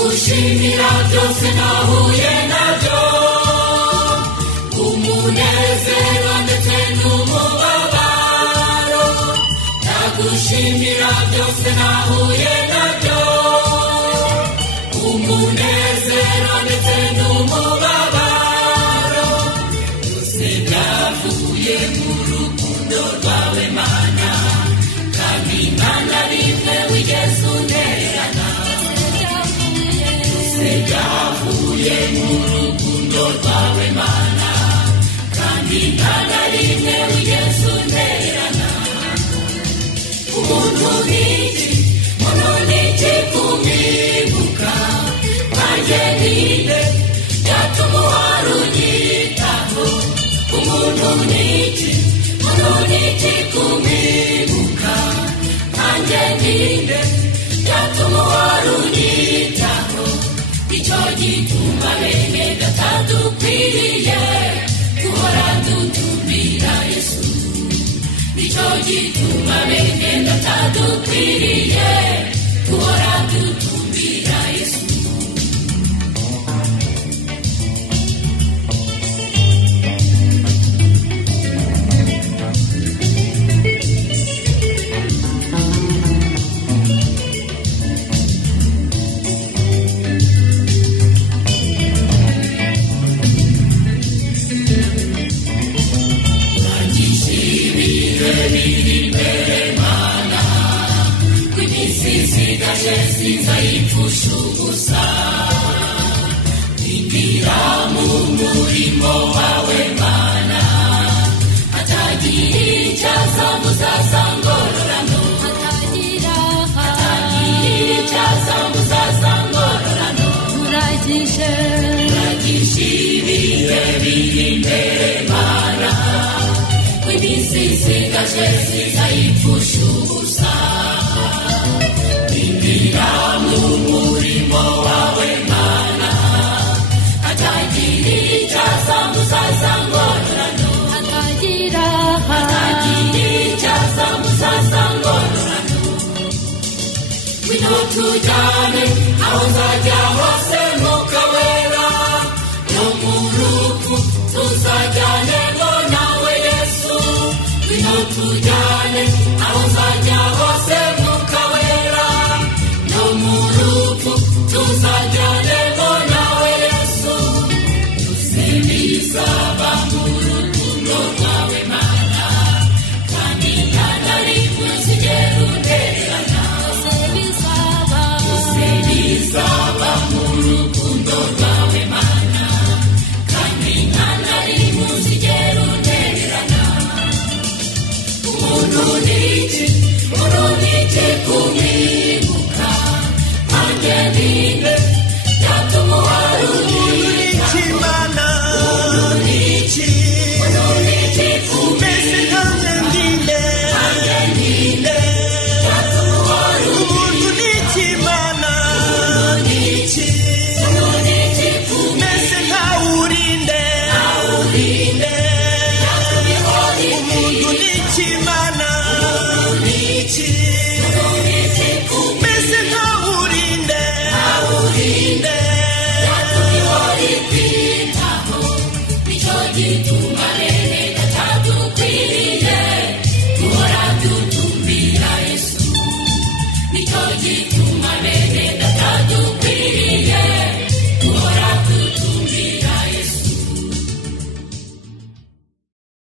ndagushimira byose nahuye nabyo, umunezero ndetse n'umubabaro. Ndagushimira byose nahuye nabyo, umunezero ndetse n'umubabaro. Byose byavuye mu rukundo rwawe Mana, kandi nta na rimwe wigeze untererana. Byose byavuye mu rukundo rwawe Mana, kandi nta na rimwe wigeze untererana. Umuntu n'iki, umuntu n'iki kumwibuka, nanjye ninde yatuma uhora unyitaho. Umuntu n'iki, umuntu n'iki kumwibuka, nanjye ninde yatuma uhora unyitaho. Nicyo gituma bene data dukwiriye guhora dutumbira Yesu. Nicyo gituma bene data dukwiriye guhora dutumbira Yesu. Sinzayipfusha ubusa, indira mu murimo wawe Mana, hatagira icyazambuza ngororano, hatagira icyazambuza ngororano. Uragishe ibihe biri imbere Mana, iminsi isigaje sinzayipfusha ubusa. Indira mu murimo wawe Mana, hatagira icyazambuza ngororano, hatagira icyazambuza ngororano. Ngwino tujyane aho nzajya hose